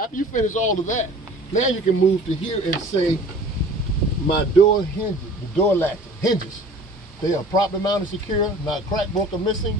after you finish all of that, now you can move to here and say, my door hinges, the door latches, hinges. They are properly mounted, secure, not cracked, broken, missing.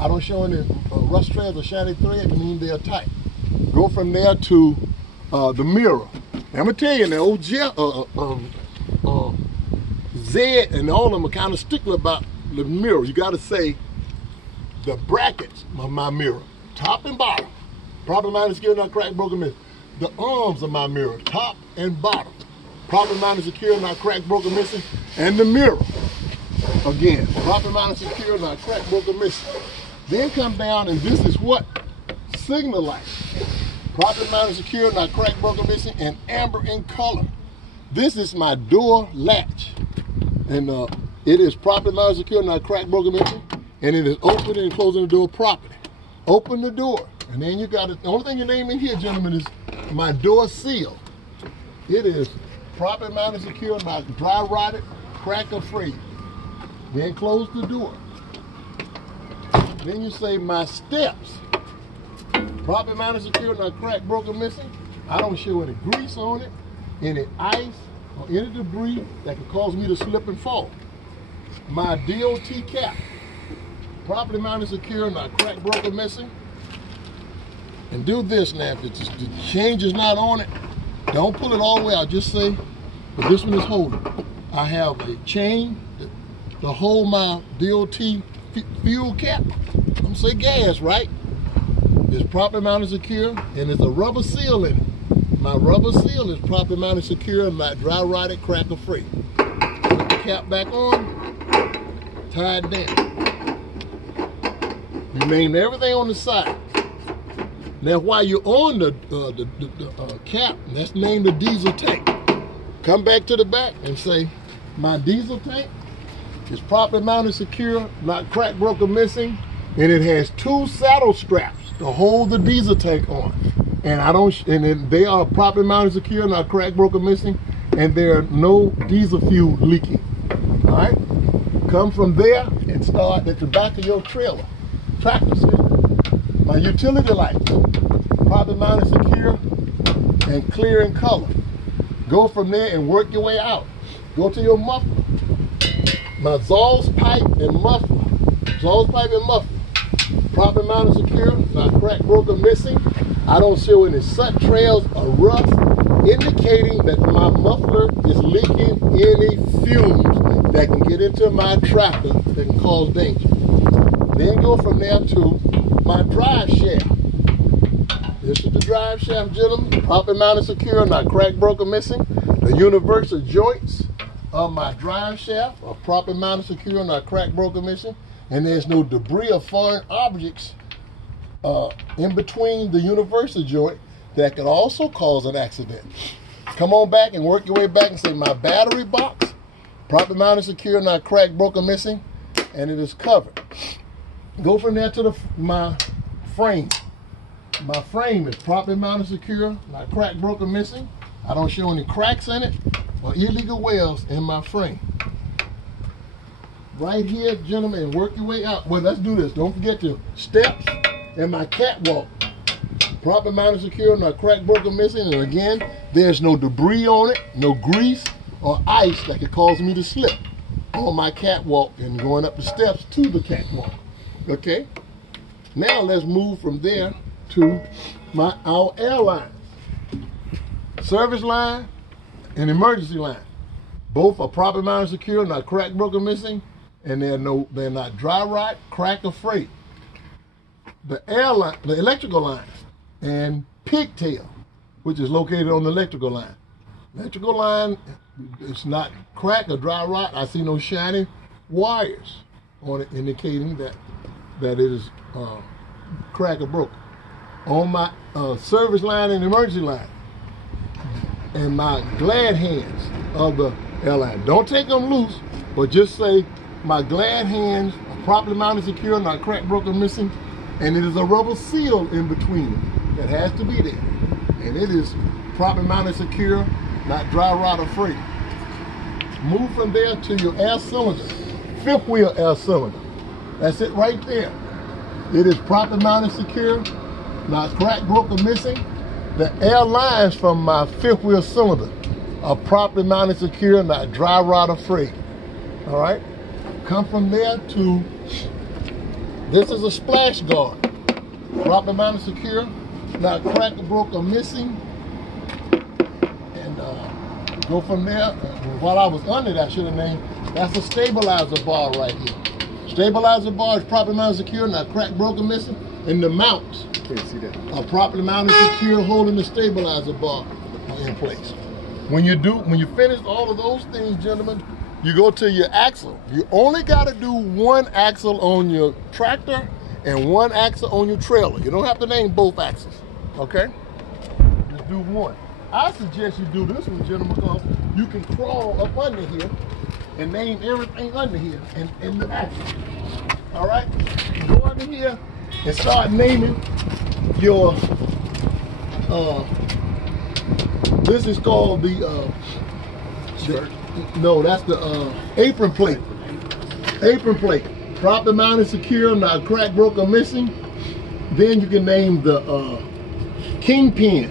I don't show any rust threads or shiny thread, it means they are tight. Go from there to the mirror. Now, I'm gonna tell you now, old Zed and all of them are kind of stickler about the mirror. You gotta say the brackets of my mirror, top and bottom, properly mounted, secure, not cracked, broken, missing. The arms of my mirror, top and bottom, properly mounted, secure, not cracked, broken, missing. And the mirror, again, properly mounted, secure, not cracked, broken, missing. Then come down, and this is what? Signal light. Properly mounted, secure, not cracked, broken, missing, and amber in color. This is my door latch. And it is properly mounted, secure, not cracked, broken, missing. And it is opening and closing the door properly. Open the door. And then you got it. The only thing you name in here, gentlemen, is my door seal. It is properly mounted, secure, not dry rotted, crack or free. Then close the door. Then you say my steps. Properly mounted, secure, not cracked, broken, missing. I don't show any grease on it, any ice, or any debris that could cause me to slip and fall. My DOT cap. Properly mounted, secure, not cracked, broken, missing. And do this now, if the change is not on it, don't pull it all the way out, just say, but this one is holding. I have a chain to hold my DOT fuel cap. I'm gonna say gas, right? It's properly mounted, secure, and there's a rubber seal in it. My rubber seal is properly mounted, secure, not dry rotted, cracker free. Put the cap back on, tie it down. You name everything on the side. Now, while you're on the cap, let's name the diesel tank. Come back to the back and say, my diesel tank is properly mounted, secure, not cracked, broken, missing, and it has 2 saddle straps to hold the diesel tank on. And they are properly mounted, secure, not cracked, broken, missing, and there are no diesel fuel leaking. All right? Come from there and start at the back of your trailer, tractor system. My utility lights, properly mounted, secure, and clear in color. Go from there and work your way out. Go to your muffler. My exhaust pipe and muffler. Properly mounted, secure, not cracked, broken, missing. I don't show any soot trails or rust, indicating that my muffler is leaking any fumes that can get into my tractor that can cause danger. Then go from there to my drive shaft. This is the drive shaft, gentlemen. Properly mounted, secure, not cracked, broken, missing. The universal joints of my drive shaft are properly mounted, secure, not cracked, broken, missing. And there's no debris or foreign objects in between the universal joint that could also cause an accident. Come on back and work your way back and say my battery box, properly mounted, secure, not cracked, broken, missing, and it is covered. Go from there to my frame. My frame is properly mounted, secure, not cracked, broken, missing. I don't show any cracks in it or illegal welds in my frame. Right here, gentlemen, and work your way out. Well, let's do this. Don't forget the steps and my catwalk. Properly mounted, secure, not cracked, broken, missing. And again, there's no debris on it, no grease or ice that could cause me to slip on my catwalk and going up the steps to the catwalk. Okay? Now let's move from there to our airlines. Service line and emergency line. Both are properly mounted, secure, not cracked, broken, missing, and they're not dry rot, crack, or freight. The electrical line and pigtail, which is located on the electrical line. Electrical line, it's not crack or dry rot. I see no shiny wires on it indicating that it is crack or broken. On my service line and emergency line, and my glad hands of the airline. Don't take them loose, but just say my glad hands are properly mounted, secure, not cracked, broken, missing, and it is a rubber seal in between them that has to be there. And it is properly mounted, secure, not dry rot or free. Move from there to your air cylinder, fifth wheel air cylinder. That's it right there. It is properly mounted, secure, not cracked, broken, missing, The air lines from my fifth wheel cylinder are properly mounted secure, not dry rot or frayed. All right? Come from there to, this is a splash guard. Properly mounted secure, not cracked, broke, or missing. And go from there. While I was under that, I should have named, that's a stabilizer bar right here. Stabilizer bar is properly mounted secure, not cracked, broken, missing. And the mounts are properly mounted secure, holding the stabilizer bar in place. When you finish all of those things, gentlemen, you go to your axle. You only got to do one axle on your tractor and one axle on your trailer. You don't have to name both axles, okay? Just do one. I suggest you do this one, gentlemen, because you can crawl up under here and name everything under here in the axle. All right? Go under here and start naming your, this is called no, that's the apron plate. Apron plate. Properly mounted, secure, not cracked, broke, or missing. Then you can name the kingpin,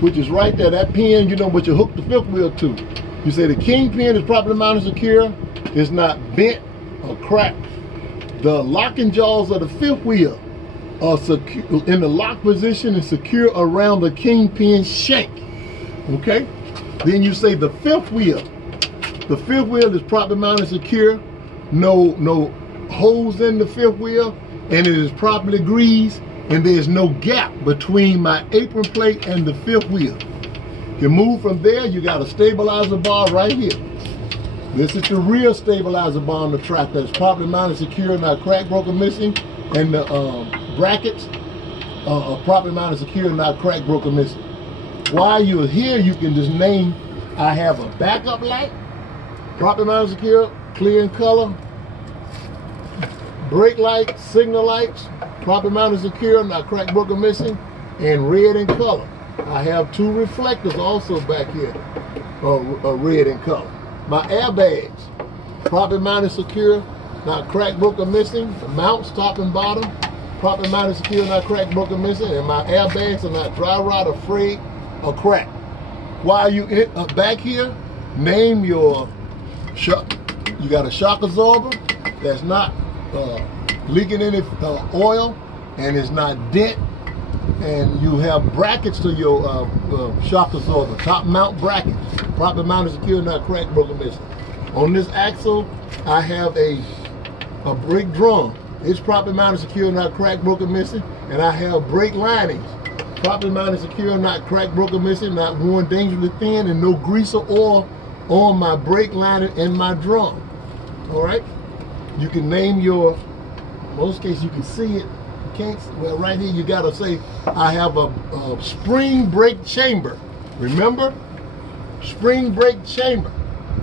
which is right there. That pin, you know what you hook the fifth wheel to. You say the kingpin is properly mounted, secure, it's not bent or cracked. The locking jaws of the fifth wheel are secure in the lock position and secure around the kingpin shank. Okay? Then you say the fifth wheel. The fifth wheel is properly mounted, secure, no holes in the fifth wheel, and it is properly greased, and there's no gap between my apron plate and the fifth wheel. You move from there, you got a stabilizer bar right here. This is the rear stabilizer bar on the tractor. It's properly mounted, secure, not cracked, broken, missing, and the brackets are properly mounted, secure, not cracked, broken, missing. While you're here, you can just name, I have a backup light, properly mounted, secure, clear in color, brake light, signal lights, properly mounted, secure, not cracked, broken, missing, and red in color. I have two reflectors also back here, red in color. My airbags, properly mounted, secure, not cracked, broken, missing. The mounts, top and bottom, properly mounted, secure, not cracked, broken, missing. And my airbags are not dry rot or frayed or cracked. While you back here, name your shock. You got a shock absorber that's not leaking any oil and it's not dent. And you have brackets to your shock absorber, top mount brackets, properly mounted, secure, not cracked, broken, missing. On this axle, I have a brake drum. It's properly mounted, secure, not cracked, broken, missing. And I have brake linings, properly mounted, secure, not cracked, broken, missing, not worn dangerously thin, and no grease or oil on my brake lining and my drum. All right? You can name your, in most cases you can see it. Can't, well, right here you gotta say, I have a spring brake chamber. Remember? Spring brake chamber.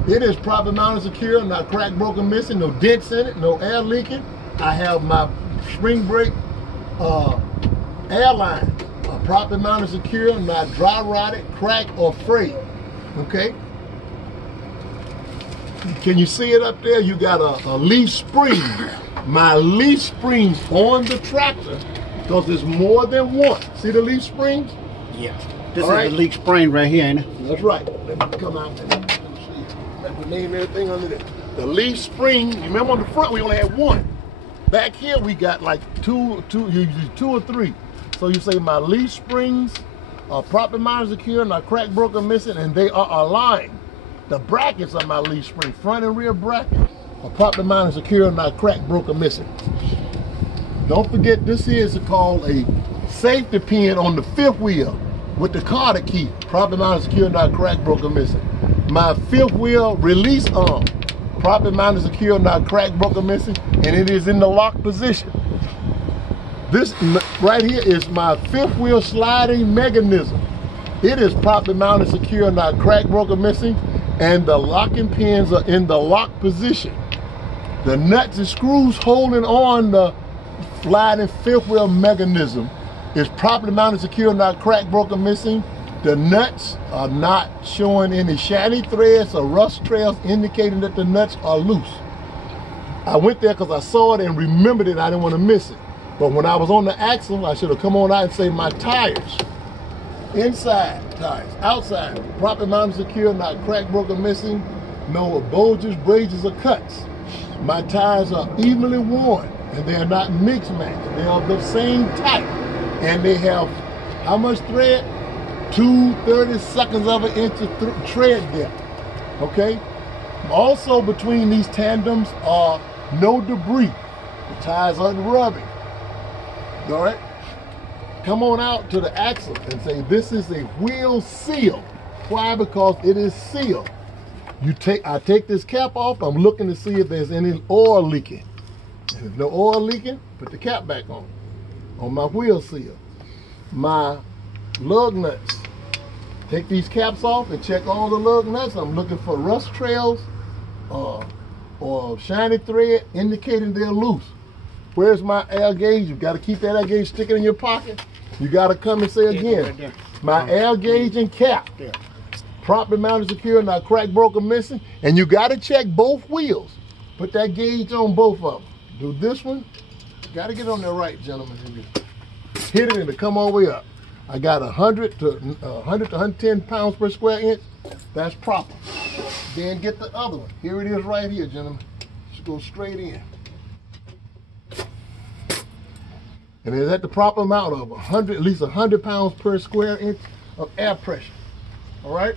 It is properly mounted, secure, not cracked, broken, missing, no dents in it, no air leaking. I have my spring brake air lines, properly mounted, secure, not dry rotted, cracked, or frayed. Okay? Can you see it up there? You got a leaf spring. My leaf springs on the tractor, because there's more than one. See the leaf springs? Yeah. This is the leaf spring right here, ain't it? That's right. Let me come out there. Let me name everything under there. The leaf spring, remember on the front we only had one. Back here we got like usually two or three. So you say my leaf springs are properly mounted, secure, not cracked, broken, missing, and they are aligned. The brackets of my leaf spring, front and rear brackets, are properly mounted, secure, not cracked, broken, missing. Don't forget, this is called a safety pin on the fifth wheel with the Carter key, properly mounted, secure, not cracked, broken, missing. My fifth wheel release arm, properly mounted, secure, not cracked, broken, missing, and it is in the lock position. This right here is my fifth wheel sliding mechanism. It is properly mounted, secure, not cracked, broken, missing, and the locking pins are in the lock position. The nuts and screws holding on the sliding fifth wheel mechanism is properly mounted, secure, not cracked, broken, missing. The nuts are not showing any shiny threads or rust trails indicating that the nuts are loose. I went there because I saw it and remembered it. I didn't want to miss it. But when I was on the axle, I should have come on out and say my tires Inside tires, outside, properly mounted, secure, not cracked, broken, missing, no bulges, brages, or cuts. My tires are evenly worn, and they are not mixed match. They are the same type, and they have how much thread? 2/32 of an inch of tread depth. Okay. Also, between these tandems are no debris. The tires aren't rubbing. All right. Come on out to the axle and say, this is a wheel seal. Why? Because it is sealed. I take this cap off, I'm looking to see if there's any oil leaking. If there's no oil leaking, put the cap back on my wheel seal. My lug nuts. Take these caps off and check all the lug nuts. I'm looking for rust trails or shiny thread indicating they're loose. Where's my air gauge? You got to keep that air gauge sticking in your pocket. You got to come and say again, right, my air gauge and cap, properly mounted, secure, not cracked, broken, missing. And you got to check both wheels. Put that gauge on both of them. Do this one. Got to get on there right, gentlemen. Hit it and come all the way up. I got 100 to 110 pounds per square inch. That's proper. Then get the other one. Here it is right here, gentlemen. Just go straight in. And it's at the proper amount of at least 100 pounds per square inch of air pressure. All right?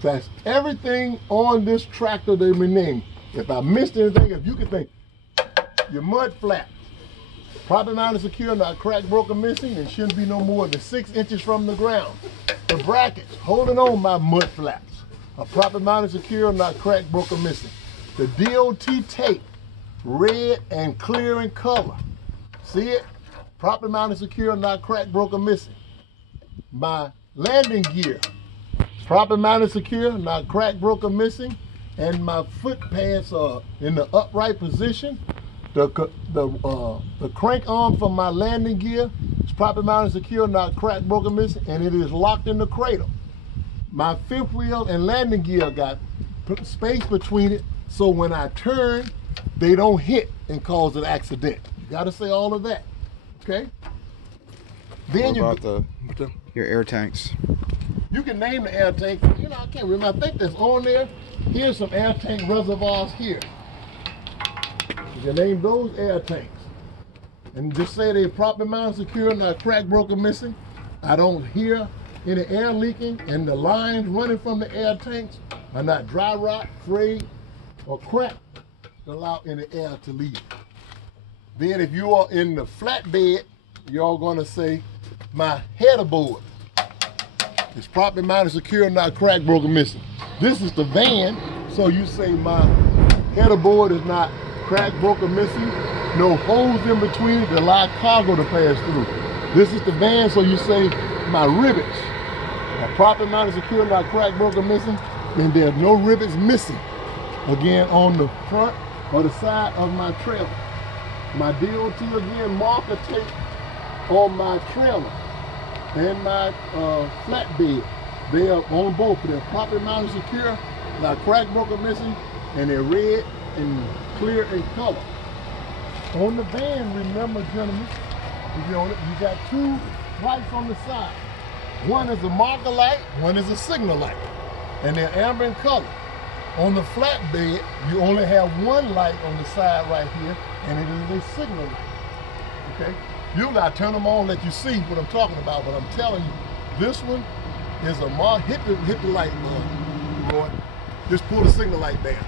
That's everything on this tractor that we named. If I missed anything, if you can think, your mud flaps, properly mounted, secure, not cracked, broken, missing, and shouldn't be no more than 6 inches from the ground. The brackets holding on my mud flaps are properly mounted, secure, not cracked, broken, missing. The DOT tape, red and clear in color. See it? Properly mounted, secure, not cracked, broken, missing. My landing gear, properly mounted, secure, not cracked, broken, missing. And my foot pads are in the upright position. The crank arm for my landing gear is properly mounted, secure, not cracked, broken, missing, and it is locked in the cradle. My fifth wheel and landing gear got space between it, so when I turn, they don't hit and cause an accident. You got to say all of that, okay? Then what about your air tanks? You can name the air tank. You know, I can't remember. I think that's on there. Here's some air tank reservoirs here. You can name those air tanks. And just say they're properly mounted, secure, not cracked, broken, missing. I don't hear any air leaking, and the lines running from the air tanks are not dry rot, frayed, or cracked to allow any air to leave. Then if you are in the flatbed, you're gonna say, my header board is properly mounted, secure, not cracked, broken, missing. This is the van, so you say my header board is not cracked, broken, missing, no holes in between it to allow cargo to pass through. This is the van, so you say my rivets are properly mounted, secure, not cracked, broken, missing, and there's no rivets missing. Again, on the front or the side of my trailer. My DOT, again, marker tape on my trailer and my flatbed. They are on both. They're properly mounted, secure, not cracked, broken, missing, and they're red and clear in color. On the van, remember, gentlemen, if you're on it, you got two lights on the side. One is a marker light, one is a signal light, and they're amber in color. On the flatbed, you only have one light on the side right here, and it is a signal light. Okay? You gotta turn them on, let you see what I'm talking about, but I'm telling you, this one is a mark. Hit the light, Roy. Just pull the signal light down.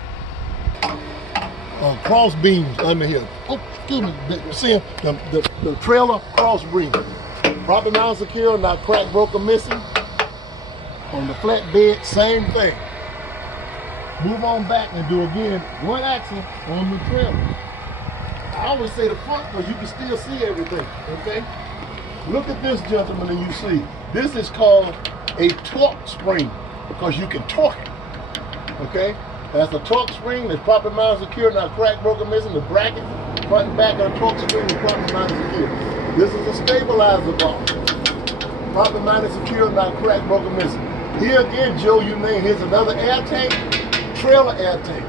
Cross beams under here. Oh, excuse me. See the trailer cross beam. Properly mounted, secure, not cracked, broken, missing. On the flatbed, same thing. Move on back and do again one axle on the trailer. I always say the front because you can still see everything, okay? Look at this, gentlemen, and you see, this is called a torque spring because you can torque it, okay? That's a torque spring that's properly mounted, secure, not cracked, broken, missing. The bracket, front and back of the torque spring is properly mounted, secure. This is a stabilizer bar. Properly mounted, secure, not cracked, broken, missing. Here again, Joe, you name, here's another air tank, trailer air tank.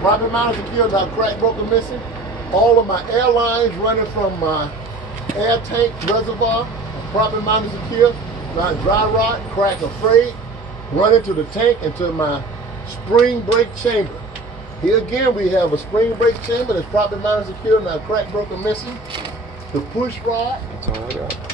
Properly mounted, secure, not cracked, broken, missing. All of my air lines running from my air tank reservoir, properly mounted, secure, my dry rot, crack afraid, run into the tank, into my spring brake chamber. Here again, we have a spring brake chamber that's properly mounted secure, now crack broken missing. The push rod. That's all I got.